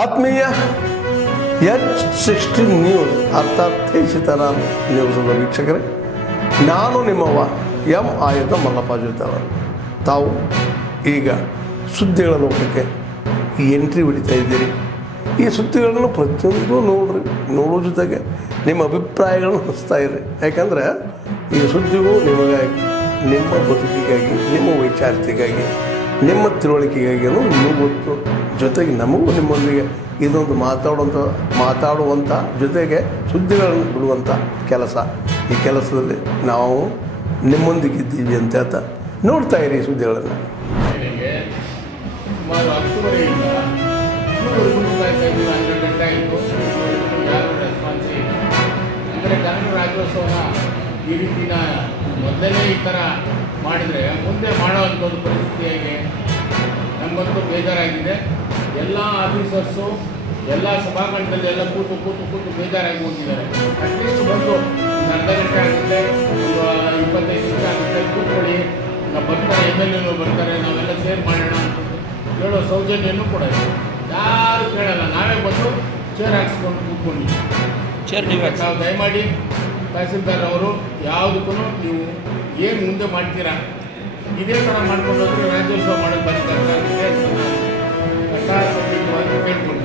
ಆತ್ಮೀಯ H16 news ಅರ್ಥಾತ್ ತೇಜಿತರಾಮ್ ನ್ಯೂಸ್ನ ವೀಕ್ಷಕರೇ, ನಾನು ನಿಮ್ಮವ ಎಂ ಆಯುಧ ಮಲ್ಲಪ್ಪ ಜೊತೆವರು. ತಾವು ಈಗ ಸುದ್ದಿಗಳ ಲೋಕಕ್ಕೆ ಎಂಟ್ರಿ ಹೊಡಿತಾ ಇದ್ದೀರಿ. ಈ ಸುದ್ದಿಗಳನ್ನು ಪ್ರತಿಯೊಂದು ನೋಡೋ ಜೊತೆಗೆ ನಿಮ್ಮ ಅಭಿಪ್ರಾಯಗಳನ್ನು ಹಂಚ್ತಾ ಇರಿ. ಯಾಕಂದರೆ ಈ ಸುದ್ದಿಗೂ ನಿಮಗಾಗಿ, ನಿಮ್ಮ ಬದುಕಿಗಾಗಿ, ನಿಮ್ಮ ವೈಚಾರಿಕೆಗಾಗಿ, ನಿಮ್ಮ ತಿಳುವಳಿಕೆಗಾಗಿಯೂ ನೀವು ಗೊತ್ತು. ಜೊತೆಗೆ ನಮಗೂ ನಿಮ್ಮೊಂದಿಗೆ ಇದೊಂದು ಮಾತಾಡುವಂಥ ಜೊತೆಗೆ ಸುದ್ದಿಗಳನ್ನು ಬಿಡುವಂಥ ಕೆಲಸ. ಈ ಕೆಲಸದಲ್ಲಿ ನಾವು ನಿಮ್ಮೊಂದಿಗಿದ್ದೀವಿ ಅಂತ ಹೇಳ್ತಾ ನೋಡ್ತಾ ಇರಿ ಈ ಸುದ್ದಿಗಳನ್ನು. ಸುಮಾರು ಅಕ್ಟೋಬರಿಂದ 12 ಗಂಟೆ ಆಯಿತು, ಯಾರು ರೆಸ್ಪಾನ್ಸ್ ಇಲ್ಲ. ಅಂದರೆ ಕನ್ನಡ ರಾಜ್ಯೋತ್ಸವನ ಈ ರೀತಿನ ಮೊದಲೇ ಈ ಥರ ಮಾಡಿದರೆ ಮುಂದೆ ಮಾಡೋವಂಥದ್ದು ಪರಿಸ್ಥಿತಿಯಾಗಿ ನಮಗಂತೂ ಬೇಜಾರಾಗಿದೆ. ಎಲ್ಲ ಆಫೀಸರ್ಸು ಎಲ್ಲ ಸಭಾಖಂಡದಲ್ಲಿ ಎಲ್ಲ ಕೂತು ಬೇಜಾರಾಗಿ ಹೋಗಿದ್ದಾರೆ. ಅಟ್ಲೀಸ್ಟ್ ಬಂದು ಒಂದು ಅರ್ಧ ಗಂಟೆ ಆಗುತ್ತೆ, ಒಂದು 25 ನಿಮಿಷ ಆಗುತ್ತೆ, ಕೂತ್ಕೊಳ್ಳಿ, ನಾವು ಬರ್ತಾರೆ, MLA ಬರ್ತಾರೆ, ನಾವೆಲ್ಲ ಸೇರ್ ಮಾಡೋಣ ಅಂತ ಹೇಳೋ ಸೌಜನ್ಯನೂ ಕೂಡ ಇದೆ. ಯಾರು ಕೇಳಲ್ಲ, ನಾವೇ ಬಂದು ಚೇರ್ ಹಾಕ್ಸ್ಕೊಂಡು ಕೂತ್ಕೊಂಡು ನಾವು ದಯಮಾಡಿ ತಹಸೀಲ್ದಾರ್ ಅವರು ಯಾವುದಕ್ಕೂ ನೀವು ಏನು ಮುಂದೆ ಮಾಡ್ತೀರಾ ಇದೇ ಥರ ಮಾಡ್ಕೊಂಡು ಹೋದ್ರೆ ರಾಜ್ಯೋತ್ಸವ ಮಾಡೋದು ಬರೀ ಕಷ್ಟ ಆಗಿದೆ ಅಂತ ಕಷ್ಟಪಟ್ಟಿದ್ದವಾಗಿ ಕೇಳ್ಕೊಳ್ತೀನಿ.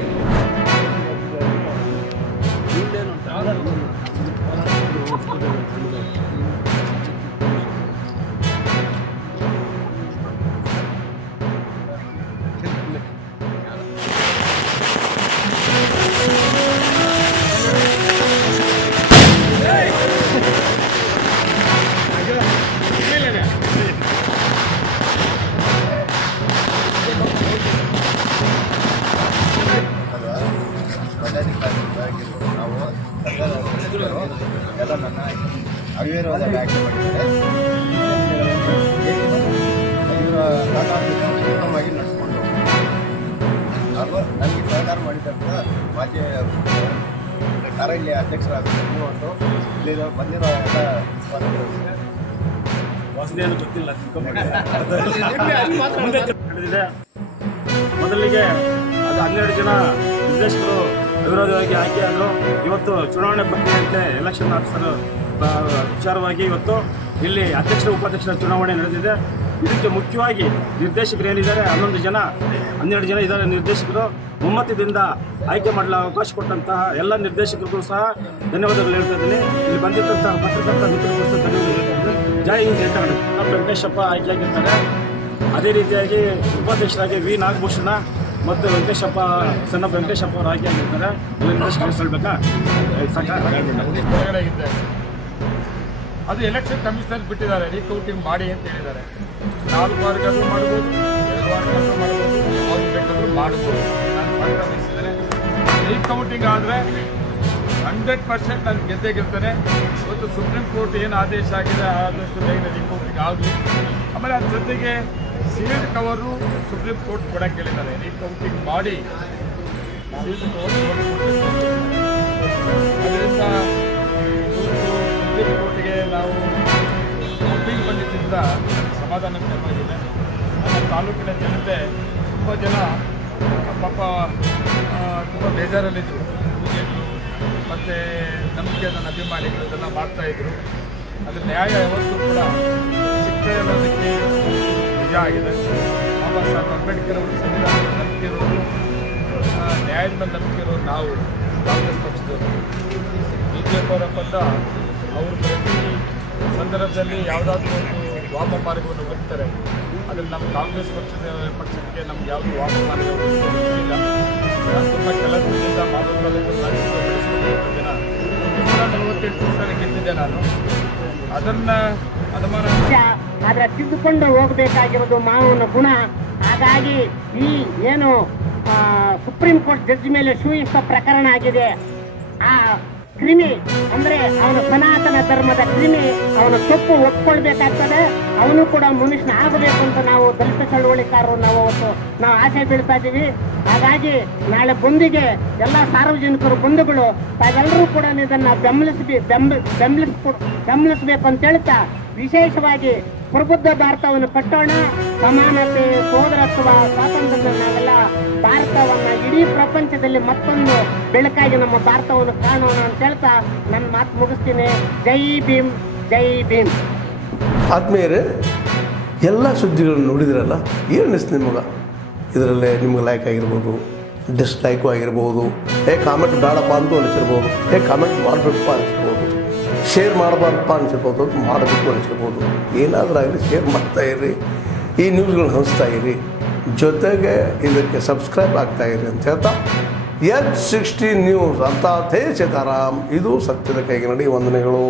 ಎಲ್ಲ ನನ್ನ ಅವಿರೋಧ ವ್ಯಾಖ್ಯೆ ಮಾಡಿದ್ದಾರೆ. ಉತ್ತಮವಾಗಿ ನಡೆಸ್ಕೊಂಡು ಹಾಗೂ ನನಗೆ ಸಹಕಾರ ಮಾಡಿದಂಥ ಮಾಜಿ ಕಾರಲ್ಲಿ ಅಧ್ಯಕ್ಷರಾಗಬೇಕು ಮತ್ತು ಇಲ್ಲಿ ಬಂದಿರೋ ಎಲ್ಲ ಹೊಸದೇನು ಗೊತ್ತಿಲ್ಲ. ನಡೆದಿದೆ. ಮೊದಲಿಗೆ ಅದು 12 ಜನ ನಿರ್ದೇಶಕರು ಅವಿರೋಧವಾಗಿ ಆಯ್ಕೆಯಾದರು. ಇವತ್ತು ಚುನಾವಣೆ ಪ್ರಕ್ರಿಯೆಯಂತೆ ಎಲೆಕ್ಷನ್ ಆಫೀಸರ್ ವಿಚಾರವಾಗಿ ಇವತ್ತು ಇಲ್ಲಿ ಅಧ್ಯಕ್ಷರ ಉಪಾಧ್ಯಕ್ಷರ ಚುನಾವಣೆ ನಡೆದಿದೆ. ಇದಕ್ಕೆ ಮುಖ್ಯವಾಗಿ ನಿರ್ದೇಶಕರು ಏನಿದ್ದಾರೆ 12 ಜನ ಇದ್ದಾರೆ. ನಿರ್ದೇಶಕರು ಒಮ್ಮತದಿಂದ ಆಯ್ಕೆ ಮಾಡಲು ಅವಕಾಶ ಕೊಟ್ಟಂತಹ ಎಲ್ಲ ನಿರ್ದೇಶಕರಿಗೂ ಸಹ ಧನ್ಯವಾದಗಳು ಹೇಳ್ತಾ ಇದ್ದೀನಿ. ಇಲ್ಲಿ ಬಂದಿದ್ದಂತಹ ಪತ್ರಕರ್ತ ಮಿತ್ರರಿಗೂ ಸಹ ಧನ್ಯವಾದಗಳು ಹೇಳ್ತಾ ಇದ್ದೀನಿ. ಜೈ ಹಿಂದ್ ಹೇಳ್ತಾ ವೆಂಕಟೇಶಪ್ಪ ಆಯ್ಕೆಯಾಗಿರ್ತಾರೆ. ಅದೇ ರೀತಿಯಾಗಿ ಉಪಾಧ್ಯಕ್ಷರಾಗಿ ವಿ ನಾಗಭೂಷಣ ಮತ್ತು ಸಣ್ಣ ವೆಂಕಟೇಶಪ್ಪ ಅವರು ಆಯ್ಕೆಯಾಗಿರ್ತಾರೆ. ಎಲ್ಲ ನಿರ್ದೇಶಕರು ಹೇಳ್ಬೇಕಾ ಹೊರಗಡೆ ಇದ್ದೆ. ಅದು ಎಲೆಕ್ಷನ್ ಕಮಿಷನರ್ ಬಿಟ್ಟಿದ್ದಾರೆ, ರೀಕೌಂಟಿಂಗ್ ಮಾಡಿ ಅಂತ ಹೇಳಿದ್ದಾರೆ. 4 ವಾರಗಾದರೂ ಮಾಡ್ಬೋದು, 2 ವಾರಗಾದರೂ ಮಾಡ್ಬೋದು, ಅವ್ರು ಬೇಕಾದರೂ ಮಾಡ್ಬೋದು. ನಾನು ಪತ್ರ ಬಯಸಿದ್ದಾರೆ. ರೀಕೌಂಟಿಂಗ್ ಆದರೆ 100% ನಾನು ಗೆದ್ದೇ ಗೆಲ್ತಾನೆ. ಇವತ್ತು ಸುಪ್ರೀಂ ಕೋರ್ಟ್ ಏನು ಆದೇಶ ಆಗಿದೆ ಆದಷ್ಟು ಬೇಗ ರೀಕೌಂಟಿಂಗ್ ಆಗಲಿ. ಆಮೇಲೆ ಅದ್ರ ಜೊತೆಗೆ ಸೀಲ್ಡ್ ಕವರು ಸುಪ್ರೀಂ ಕೋರ್ಟ್ ಕೊಡಕ್ಕೆ ಹೇಳಿದ್ದಾರೆ. ರೀಕೌಂಟಿಂಗ್ ಮಾಡಿ ಸೀಲ್ಡ್ ಕವರ್ ಅದರಿಂದ ಸುಪ್ರೀಂ ಕೋರ್ಟಿಗೆ ನಾವು ಕೌಂಟಿಂಗ್ ಬಂದಿದ್ದರಿಂದ ಸಮಾಧಾನ ನೆಮ್ಮದಿದೆ. ನಮ್ಮ ತಾಲೂಕಿನ ಜನತೆ ತುಂಬ ಜನ ಪಾಪ ತುಂಬ ಬೇಜಾರಲ್ಲಿದ್ದರು. ಪೂಜೆಗಳು ಮತ್ತು ನಂಬಿಕೆ ನನ್ನ ಅಭಿಮಾನಿಗಳು ಇದೆಲ್ಲ ಮಾಡ್ತಾಯಿದ್ರು. ಅದ್ರ ನ್ಯಾಯ ಯಾವತ್ತೂ ಕೂಡ ಸಿಗ್ತಾ ಇರೋದಕ್ಕೆ ನಿಜ ಆಗಿದೆ. ಬಾಬಾ ಸಾಹೇಬ್ ಅಂಬೇಡ್ಕರ್ ಅವರು ಸಂವಿಧಾನದ ನಂಬಿಕೆ ಇರೋರು, ನ್ಯಾಯದ ಮೇಲೆ ನಂಬಿಕೆ ಇರೋರು ನಾವು ಕಾಂಗ್ರೆಸ್ ಪಕ್ಷದವರು. BJP ಅವರ ಪದ ಅವರು ಪ್ರತಿ ಸಂದರ್ಭದಲ್ಲಿ ಯಾವುದಾದ್ರೂ ಒಂದು ವಾಮ ಮಾರ್ಗವನ್ನು ಹೋಗ್ತಾರೆ. ಅದರಲ್ಲಿ ನಮ್ಮ ಕಾಂಗ್ರೆಸ್ ಪಕ್ಷಕ್ಕೆ ನಮ್ಗೆ ಯಾವುದೂ ವಾಮ ಮಾರ್ಗ ಇಲ್ಲ. ತುಂಬ ಕೆಲಸದಿಂದ ಮಾಡೋದ್ರಲ್ಲಿ ಜನ 148 ಗೆದ್ದಿದ್ದೆ ನಾನು. ಅದನ್ನು ಆದರೆ ತಿದ್ದುಕೊಂಡು ಹೋಗಬೇಕಾಗಿರೋದು ಮಾನವನ ಗುಣ. ಹಾಗಾಗಿ ಈ ಏನು ಸುಪ್ರೀಂ ಕೋರ್ಟ್ ಜಡ್ಜ್ ಮೇಲೆ ಶೂಯಿಸುವ ಪ್ರಕರಣ ಆಗಿದೆ, ಆ ಕ್ರಿಮಿ ಅಂದರೆ ಅವನ ಸನಾತನ ಧರ್ಮದ ಕ್ರಿಮಿ ಅವನ ತಪ್ಪು ಒಪ್ಕೊಳ್ಬೇಕಾಗ್ತದೆ. ಅವನು ಕೂಡ ಮನುಷ್ಯನ ಆಗಬೇಕು ಅಂತ ನಾವು ದಲಿತ ಚಳವಳಿಕಾರರು ನಾವು ಆಸೆ ಬೀಳ್ತಾ ಇದ್ದೀವಿ. ಹಾಗಾಗಿ ನಾಳೆ ಬಂದಿಗೆ ಎಲ್ಲ ಸಾರ್ವಜನಿಕರು ಬಂಧುಗಳು ತಾವೆಲ್ಲರೂ ಕೂಡ ಇದನ್ನು ಬೆಂಬಲಿಸಬೇಕು ಅಂತ ಹೇಳ್ತಾ ವಿಶೇಷವಾಗಿ ಪ್ರಬುದ್ಧ ಭಾರತವನ್ನು ಕಟ್ಟೋಣ. ಸಮಾನತೆ, ಸೋದರತ್ವ, ಸ್ವಾತಂತ್ರ್ಯ ನಾವೆಲ್ಲ ಭಾರತವನ್ನ ಇಡೀ ಪ್ರಪಂಚದಲ್ಲಿ ಮತ್ತೊಂದು ಬೆಳಕಾಗಿ ನಮ್ಮ ಭಾರತವನ್ನು ಕಾಣೋಣ ಅಂತ ಹೇಳ್ತಾ ನನ್ನ ಮಾತು ಮುಗಿಸ್ತೀನಿ. ಜೈ ಭೀಮ್, ಜೈ ಭೀಮ್. ಆದ್ಮೇಲೆ ಎಲ್ಲ ಸುದ್ದಿಗಳನ್ನು ನೋಡಿದ್ರಲ್ಲ, ಏನು ಅನಿಸ್ತು ನಿಮಗೆ? ಇದರಲ್ಲೇ ನಿಮ್ಗೆ ಲೈಕ್ ಆಗಿರ್ಬೋದು, ಡಿಸ್ಲೈಕು ಆಗಿರ್ಬೋದು, ಕಾಮೆಂಟ್ ಬೇಡಪ್ಪ ಅಂತೂ ಅನಿಸಿರ್ಬೋದು, ಕಾಮೆಂಟ್ ಮಾಡಬೇಕಪ್ಪ ಅನಿಸಿರ್ಬೋದು, ಶೇರ್ ಮಾಡಬಾರ್ದಪ್ಪ ಅನಿಸಿರ್ಬೋದು, ಮಾಡಬೇಕು ಅನಿಸಿರ್ಬೋದು. ಏನಾದರೂ ಆಗಲಿ ಶೇರ್ ಮಾಡ್ತಾಯಿರಿ, ಈ ನ್ಯೂಸ್ಗಳನ್ನ ಹಂಚ್ತಾ ಇರಿ, ಜೊತೆಗೆ ಇದಕ್ಕೆ ಸಬ್ಸ್ಕ್ರೈಬ್ ಆಗ್ತಾಯಿರಿ ಅಂತ ಹೇಳ್ತಾ H16 ನ್ಯೂಸ್ ಅರ್ಥಾತ್ ಹೇ ಸೀತಾರಾಮ್, ಇದು ಸತ್ಯದ ಕೈಗೆ ನಡಿ. ವಂದನೆಗಳು.